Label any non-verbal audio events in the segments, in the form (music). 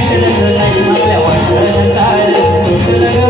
तुटलं तुटलं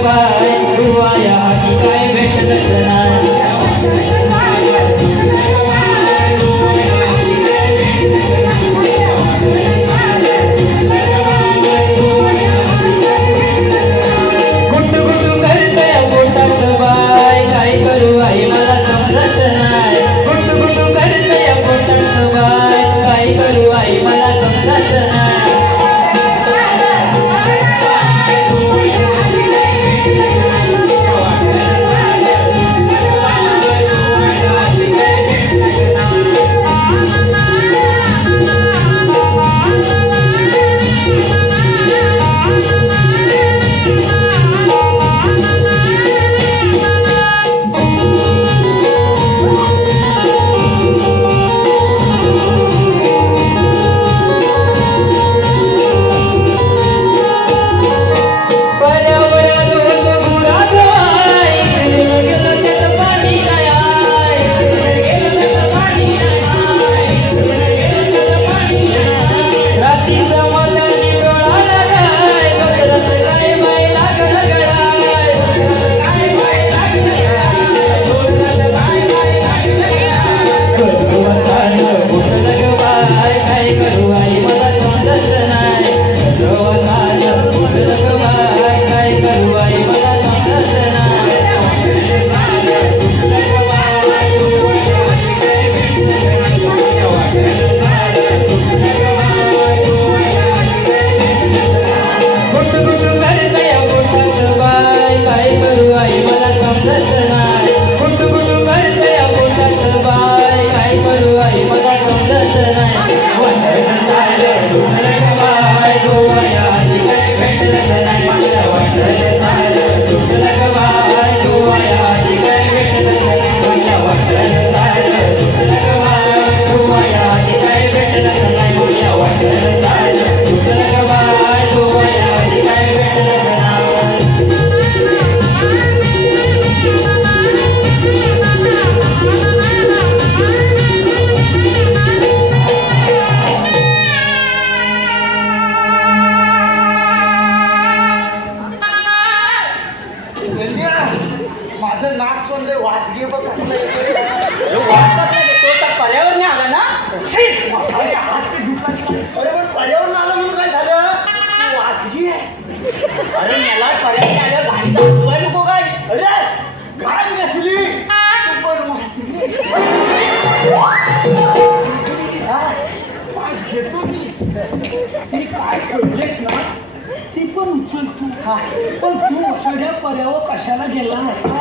पण तू? हा. पण तू सगळ्या पर्यावर कशाला गेला?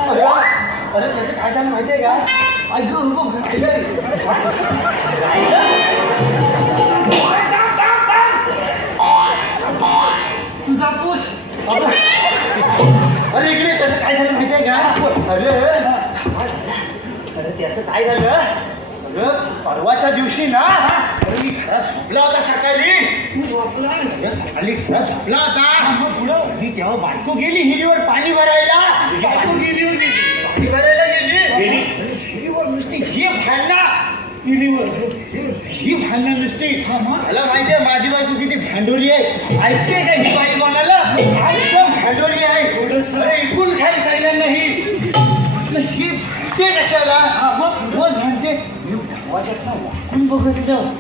अरे अरे त्याचं काय झालं माहितीये का? ऐक उभं राहिलंय. तुझा पूस. अरे इकडे त्याचं काय झालं माहितीये का? अरे. अरे त्याचं काय झालं? परवाच्या दिवशी ना अरे मी घरात झोपला होता सकाळी. तू झोपलास? अरे सकाळी घरात झोपला होता. पुढं आणि तेव्हा बायको गेली हिरीवर पाणी भरायला. बायको गेली होती. पाणी भरायला गेली. आणि हिरीवर नुसती ही भांडणं हिरीवर ही भांडणं नुसती? मला माहिती आहे माझी बायको किती भांडोरी आहे. ऐकते का ही बाई कोणाला? भांडोरी आहे. अरे ऐकून खायला सांगितलं नाही. ही भांडते कशाला? हा, मग? रोज भांडते. मी दरवाजात ना वाकून बघितलं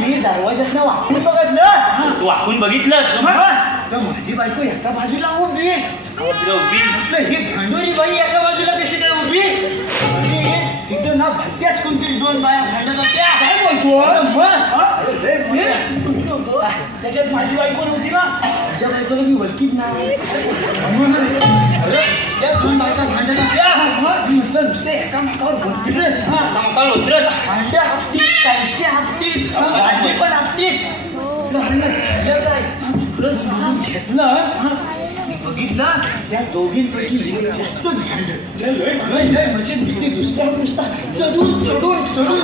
मी दरवाजात ना वाकून बघितलं तू वाकून बघितलं तर माझी बायको एका बाजूला उभी म्हटलं ही. भांडोरी बाई एका बाजूला कशी काय उभी आणि तिथं ना भलत्याच कोणतरी दोन बाया भांडत होत्या मग? हा? अरे लय हे, होतो? त्याच्यात माझी बायको नव्हती ना? तुझ्या बायकोला मी वलकीत नाही. अरे त्या दोन बायका भांडत होत्या मग? मी म्हटलं नुसते एकामेकावर बदलत. हा. उतरत भांडे हापटीत पैसे हापटीत भांडी पण हापटीत म्हटलं, अरे झालं काय? तुला सांग. घेतलं? बघितलं त्या दोघींपैकी एक लय म्हणजे नुसती दुसऱ्या नुसता चढून चढून चढून.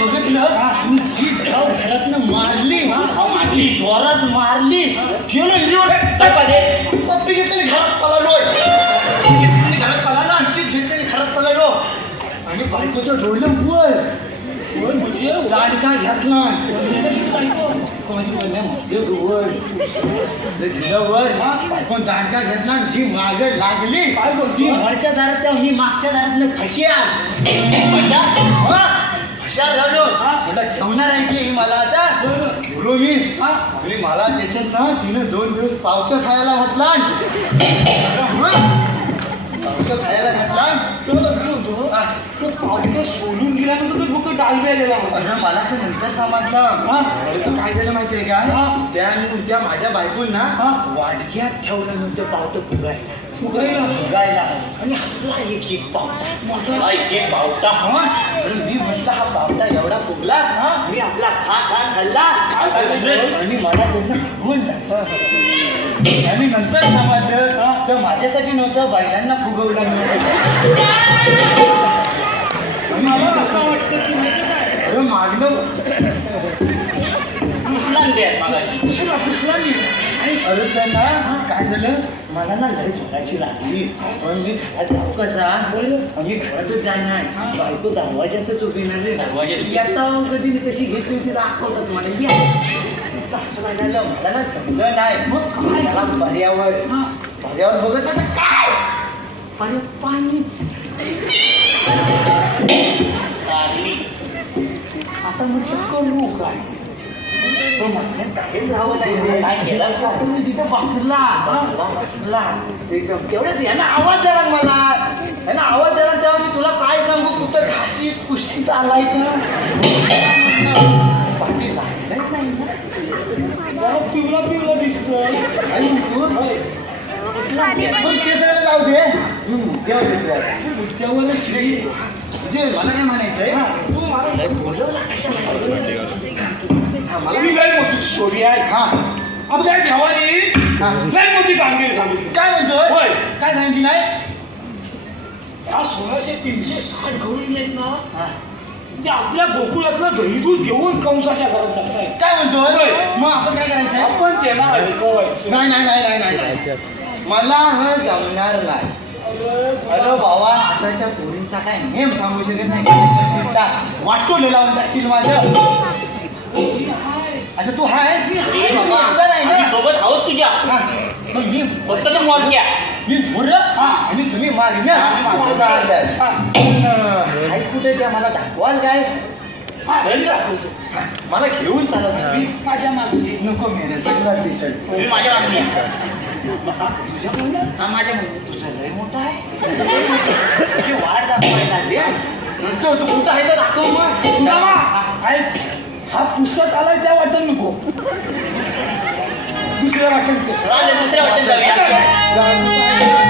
बघितलं मी जी धाव घरातनं मारली मारली. जोरात मारली. गेलो चपाती. पप्पी घेतली घरात पळालो. घरात पळालो आणि चीज घेतली घरात पळालो. आणि बायकोचं डोळलं वर. म्हणजे लाडका घातला बायको. दांडका घेतला आणि जी माग लागली काय ती वरच्या दारात त्या मी मागच्या दारात फशियार फशार झालो म्हटलं ठेवणार आहे की मला आता बरं. मी हा? आणि मला त्याच्यात ना तिनं दोन दिवस पावतं खायला घातला अरे पावतं खायला घातला तो लग्न सोडून गेल्यानंतर तो दिला होता. अरे मला तर नंतर समजलं अरे तर काय झालं माहितीये का हा. त्या त्या माझ्या बायकोंना हा. वाडग्यात ठेवलं नव्हतं पावतं फुगायला फुगायला. फुगायला आणि हसला एक एक पावटा मोठा. हा, एक एक पावटा हा? अरे मी म्हटलं हा पावटा एवढा फुगला हा. मी आपला खा खा खाल्ला खाल्लं? आणि मला त्यांना फुगवून आणि नंतर समजलं हा. तर माझ्यासाठी नव्हतं बायलांना फुगवलं नव्हतं (laughs) मला असं वाटतं की माहिती काय? अरे मागणं द्या मागाशी. मी आणि अरे त्यांना काय झालं मला ना लय झोपायची लागली पण मी घरात जाऊ कसा बरं. मी घरातच जाणार बायको दरवाज्यातच उभी ना रे दरवाज्यात. येता कधी मी कशी घेतली होती दाखवतात मला ये. असं काय झालं मला ना समजलं नाही मग काय? मला पर्यावर हा. पर्यावर बघत होतं काय आता म्हटलं करू काय पण माझ्यात काहीच राहावं नाही रे. काय केलंस का? तर मी तिथे बसला बसला एकदम तेवढ्यात यानं आवाज ना मला यानं आवाज दिला तेव्हा मी तुला काय सांगू कुठं घाशीत कुशीत आलाय तर पाठी लागलाच नाही ना जरा पिवला पिवला दिसतोय आणि तूच पण ते सगळं जाऊ दे मी मुद्द्यावर येतो आता. मुद्द्यावरच हे. म्हणजे मला काय म्हणायचंय हा. तू मला हे बोलवलं कशाला हा मला ही लय मोठी स्टोरी आहे हा आपल्या देवाने हा. लय मोठी कामगिरी सांगितली काय होय. काय सांगितली नाही ह्या सोळाशे तीनशे साठ गवळणी आहेत ना हा. ते आपल्या गोकुळातलं दही दूध घेऊन कंसाच्या घरात जातायत काय म्हणतोय होय. मग आपण काय करायचंय आपण त्यांना ऐकवायचं नाही नाही नाही नाही नाही मला हा जमणार नाही. हॅलो भावा आताच्या पोरींचा काय नेम सांगू शकत नाही. वाटतो लावून टाकतील माझं. अच्छा तू हाय मी सोबत आहोत तुझ्या. मग मी फक्त मी. आणि तुम्ही मागण्या आहेत कुठे त्या? मला दाखवाल काय? मला घेऊन चालत माझ्या नको मेरे सगळं दिसेल. माझ्या मागणी हा माझ्या मागणी तुझं लय मोठा आहे. तुझी वाट दाखवायला लागली हं. चल तू कुठं आहे तर दाखव मग. सुदामा ऐक हा पुस्तक आलाय त्या वाटत नको. दुसऱ्या वाटेल दुसऱ्या वाटेत जाऊया. जाऊ.